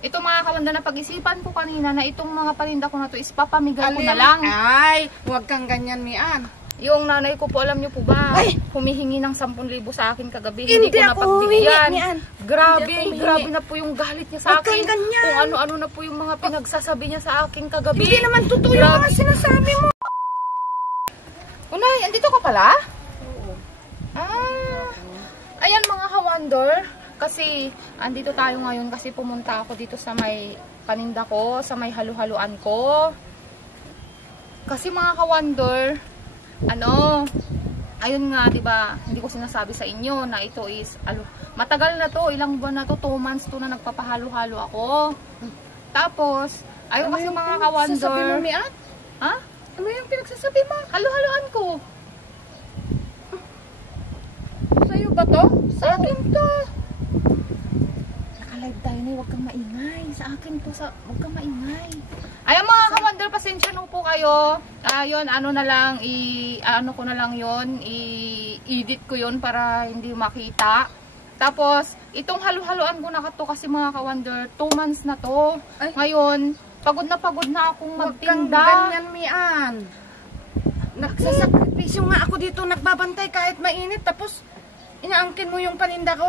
ito mga kawanda na pag-isipan ko kanina na itong mga paninda ko na to is papamigay ko na lang. Ay, huwag kang ganyan, Mian. Yung nanay ko po, alam niyo po ba, ay, humihingi ng 10,000 sa akin kagabi. Hindi ko napagbigyan. Grabe na po yung galit niya sa akin. Kung ano-ano na po yung mga pinagsasabi niya sa akin kagabi. Hindi naman totoo yung mga sinasabi mo. Unay, andito ka pala? Oo. Ayan mga ka-wonder. Kasi, andito tayo ngayon kasi pumunta ako dito sa may paninda ko, sa may halu-haluan ko. Kasi mga ka-wonder, ayun nga, 'di ba? Hindi ko sinasabi sa inyo na ito is matagal na to, ilang buwan na to, 2 months to na nagpapahalo-halo ako. Tapos, ayun kasi mga ka-wonder. Sabi mo, Mian? Ha? Ano yung pinagsasabi mo? Halo-haloan ko. Sa'yo ba to? Sa akin to. Naka-live tayo na, huwag kang maingay. Sa akin to, huwag kang maingay. Ayun mga ka-wonder, pasensya nung po kayo. Ayun, ano ko na lang yun, i-edit ko yun para hindi makita. Tapos, itong halu-haluan ko na to kasi mga ka-wonder, 2 months na to. Ay. Ngayon, pagod na akong magtinda. Huwag kang ganyan, Mian. Nagsasakripisyo nga ako dito, nagbabantay kahit mainit. Tapos, inaangkin mo yung paninda ko?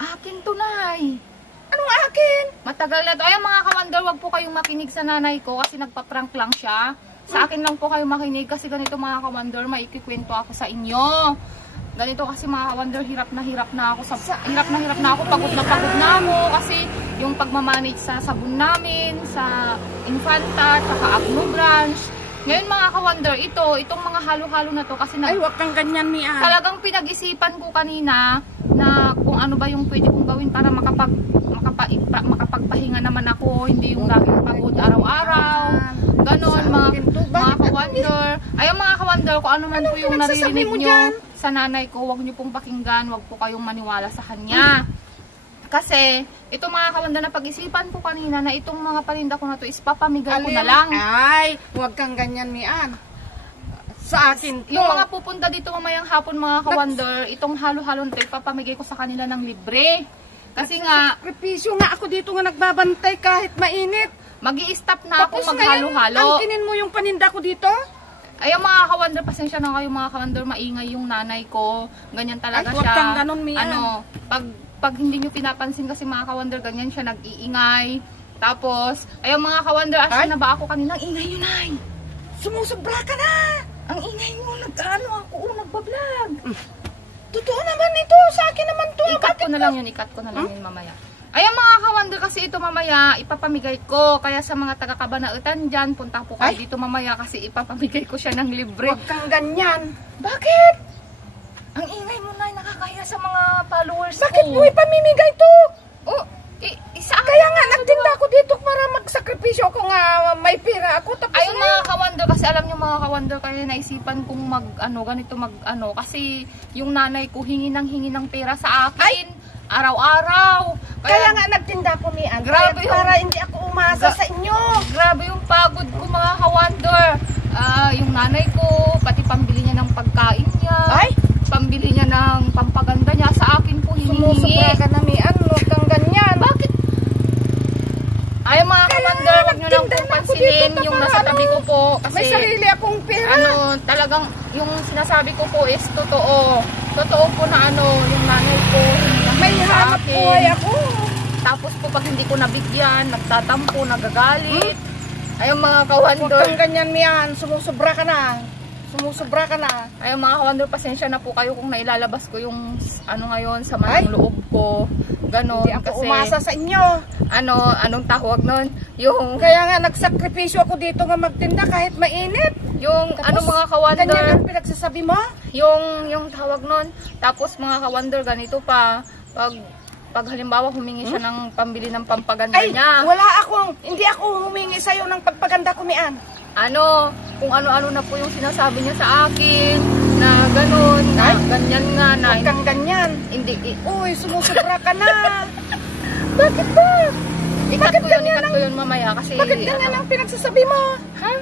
Akin to, Nay. Anong akin? Matagal na to. Ay, mga ka-wonder, wag po kayong makinig sa nanay ko kasi nagpa-prank lang siya. Sa akin lang po kayo makinig kasi ganito mga ka-wonder, maikikwento ako sa inyo. Ganito kasi mga ka-wonder, hirap na ako. Hirap na ako, pagod na ako kasi yung pagmamanage sa sabon namin, sa Infanta, saka Agno Branch. Ngayon mga ka-wonder, itong mga halo-halo na to kasi ay, wag kang ganyan, Mian. Talagang pinag-isipan ko kanina na kung ano ba yung pwede kong gawin para makapagpahinga naman ako, hindi yung laging pagod araw-araw. Ganon mga ka-wonder. Ayun mga ka-wonder, kung ano man po yung naririnig nyo sa nanay ko, wag nyo pong pakinggan, wag po kayong maniwala sa kanya. Kasi, ito mga ka-wonder na pag-isipan ko kanina na itong mga paninda ko na to is papamigay ko na lang. Ay, huwag kang ganyan, Mian. Sa akin to. Yung mga pupunta dito mamayang hapon mga ka-wonder, itong halo-halo na to, ipapamigay ko sa kanila ng libre. Kasi nga, sakripisyo nga ako dito nga nagbabantay kahit mainit. Magi-stop na ako maghalo-halo. Angkinin mo yung paninda ko dito? Ayun mga ka-wonder, pasensya na kayo mga ka-wonder, maingay yung nanay ko. Ganyan talaga siya. Huwag kang ganun, Mian. Pag hindi nyo pinapansin kasi mga ka-wonder, ganyan siya nag-iingay. Tapos, ayun mga ka-wonder, asya na ba ako kanina? Ang ingay nyo, Nay. Sumusubra ka na. Ang ingay mo, nagbablog. Totoo naman ito, sa akin naman to. Ikat ko na lang yun mamaya. Ayun mga ka-wonder, kasi ito mamaya ipapamigay ko. Kaya sa mga taga-Kabanautan dyan, punta po kayo dito mamaya kasi ipapamigay ko siya ng libre. Huwag kang ganyan. Bakit? Ang ingay mo, Nay, nakakaya sa mga followers ko. Bakit mo ipamimigay to? Kaya nga, nagtinda ako dito para magsakripisyo ko nga may pera ako. Tapos ayun mga ka-wonder, kasi alam nyo mga ka-wonder, kaya naisipan kong kasi yung nanay ko hingi ng pera sa akin. Araw-araw. Kaya nga nagtinda ko, Mian. Grabe para hindi ako umasa sa inyo. Grabe yung pagod ko mga ka-wonder. Yung nanay ko, pati pambili niya ng pagkain niya. Pambili niya ng pampaganda niya. Sa akin po hiningi. Sumusubra ka na, Mian. Huwag kang ganyan. Bakit? Ay mga ka-wonder, huwag nyo lang pong pansinin yung nasa tabi ko po. Kasi may sarili akong pera. Talagang yung sinasabi ko po is totoo. Totoo po na yung nanay ko. May hanap buhay ako. Tapos po pag hindi ko nabigyan, nagtatampo, nagagalit. Ayun mga ka-wonder. Huwag kang ganyan, Mian. Sumusubra ka na. Ayun mga ka-wonder, pasensya na po kayo kung nailalabas ko yung ngayon sa manang loob ko. Ganon. Hindi ako kasi umasa sa inyo. Anong tawag nun? Yung kaya nga nagsakripisyo ako dito nga magtinda kahit mainit. Yung tapos, mga ka-wonder. Ganyan ang pinagsasabi mo? Yung tawag nun. Tapos mga ka-wonder, ganito pa. Pag halimbawa humingi siya ng pambili ng pampaganda niya. Hindi ako humingi sa'yo ng pagpaganda ko, Mian. Kung ano-ano na po yung sinasabi niya sa akin, na gano'n, na ganyan nga, na huwag kang ganyan. Hindi. Uy, sumusubra ka na. Bakit ba? Ikat ko yun mamaya kasi. Bakit ganyan ang pinagsasabi mo? Ha?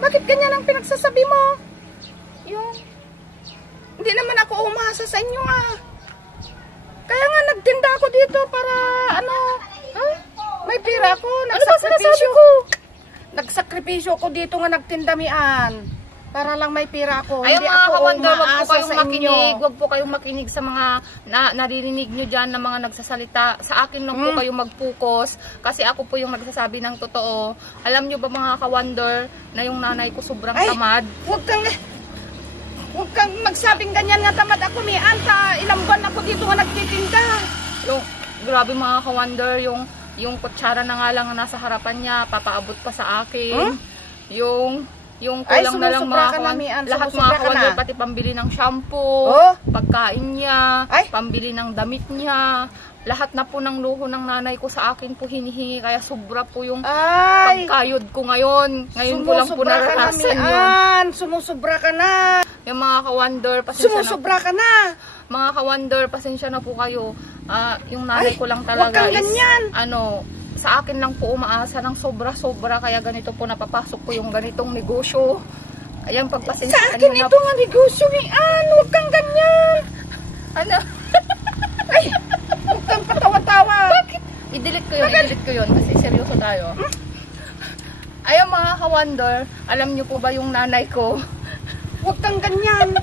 Bakit ganyan ang pinagsasabi mo? Yung hindi naman ako umasa sa inyo Kaya nga nagtinda ako dito para pera ko. Ano ba sinasabi ko? Nagsakripisyo ko dito nga nagtindamian. Para lang may pera ako. Ayun Hindi mga ako ka-wonder, wag po umaasa kayong sa inyo. makinig. Wag po kayong makinig sa mga naririnig nyo dyan na mga nagsasalita. Sa akin lang po kayo mag-focus. Kasi ako po yung nagsasabi ng totoo. Alam nyo ba mga ka-wonder na yung nanay ko sobrang tamad? Huwag kang magsabing ganyan nga tamad ako, may anta. Ilang buwan ako dito nga nagtitinda. Yung, grabe mga ka-wonder, yung kutsara na nga lang na nasa harapan niya, papaabot pa sa akin. Yung kulang na lang mga lahat mga ka-wonder, pati pambili ng shampoo, pagkain niya, pambili ng damit niya, lahat na po ng luho ng nanay ko sa akin po hinihingi, kaya sobra po yung pagkayod ko ngayon. Ngayon ko lang po naranasan yun. Sumusobra ka na. Yung mga ka-wonder, pasensya Sumusobra ka na. Mga ka-wonder, pasensya na po kayo. Yung nanay ko lang talaga Huwag kang ganyan. Sa akin lang po umaasa ng sobra-sobra, kaya ganito po napapasok ko yung ganitong negosyo. Ayan, pagpasensya sa akin ito nga negosyo ni huwag kang ganyan. Ano? Huwag kang patawa-tawa. Bakit? I-delete ko yun kasi seryoso tayo. Ayun mga ka-wonder, alam nyo po ba yung nanay ko? Huwag kang ganyan.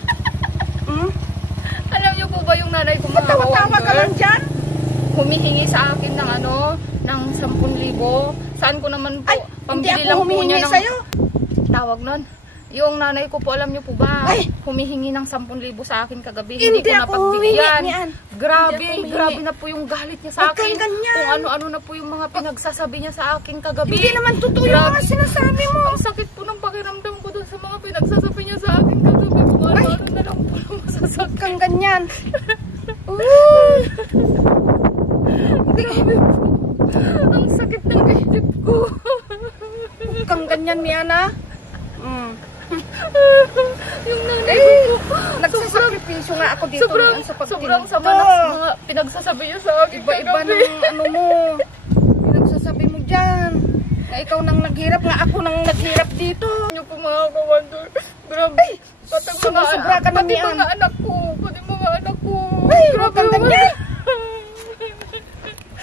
Alam nyo po ba yung nanay ko mga Patawa-tawa ka lang dyan? Humihingi sa akin ng ng 10,000. Saan ko naman po, pambili lang po niya ng... sa'yo. Tawag nun. Yung nanay ko po, alam niyo po ba, humihingi ng 10,000 sa akin kagabi. Hindi ko ako napagbigyan. Grabe Hindi ako grabe na po yung galit niya sa akin. ganyan. Kung ano-ano na po yung mga pinagsasabi niya sa akin kagabi. Hindi naman totoo yung mga sinasabi mo. Ang sakit po ng pakiramdam ko dun sa mga pinagsasabi niya sa akin kagabi. Kung ano-ano na lang po yung masasabi. Huwag kang ganyan. Grabe po. Ang sakit ng kaisip ko. Huwag kang ganyan, Miana. Yung nanay ko po. Nagsasakripisyo nga ako dito sa pagtinig. Sobrang sama ng mga pinagsasabi niyo sa akin. Iba-iba ng mo. Pinagsasabi mo dyan. Na ikaw nang naghirap, nga ako nang naghirap dito. Ano po mga ka-wonder? Grabe. Sumusobra ka na, Pati Mian. mga anak ko. Huwag kang ganyan.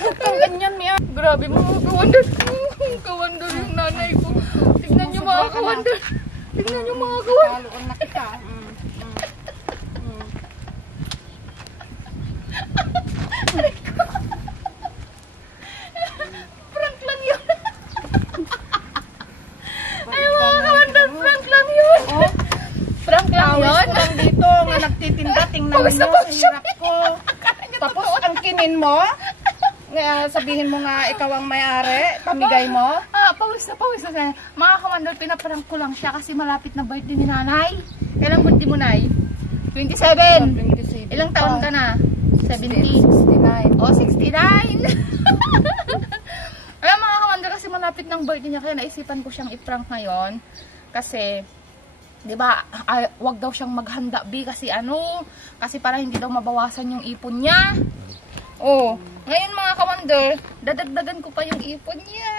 Huwag kang ganyan, Mian. Grabe mga ka-wonder. Ka-wonder yung nanay ko. Tignan niyo mga ka-wonder. Tignan niyo mga ka-wonder. Haluan na kita. Prank lang yun. Ay mga ka-wonder, prank lang yun. Prank lang yun. Lang dito nga nagtitinda. Tingnan mo sa hirap ko. Tapos ang kinin mo, sabihin mo nga ikaw ang may-ari, pamigay mo. Pawis na. Mga ka-wonder, pinaprank ko lang siya kasi malapit na birthday ni nanay. Kailang birthday mo, Nay? 27. Ilang taon ka na? 70? 69. O, 69. Kaya mga ka-wonder, kasi malapit ng birthday niya, kaya naisipan ko siyang i-prank ngayon. Kasi, di ba, wag daw siyang maghanda, kasi kasi para hindi daw mabawasan yung ipon niya. Ngayon mga ka-wonder, dadagdagan ko pa yung ipon niya.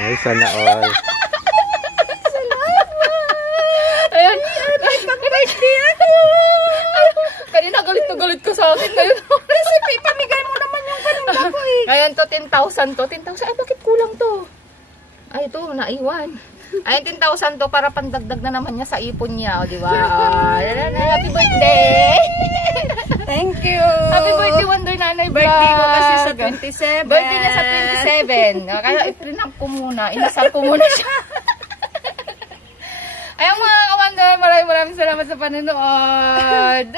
Ay, sana all. Salamat! Ayan, birthday ako! Kanina galit ka sa akin ngayon. Recipe, pamigay mo naman yung kanina ko eh. Ngayon to, 10,000 to. 10,000, ay bakit kulang to? Ay, ito, naiwan. Ay, 10,000 to para pandagdag na naman niya sa ipon niya, o di ba? Happy birthday! Thank you! Happy birthday, Wonder Nanay Vlog! Birthday ko kasi sa 27. Birthday niya sa 27. Kaya i-prinap ko muna. Inasal ko muna siya. Ayun mga ka-Wonder, maraming salamat sa panonood.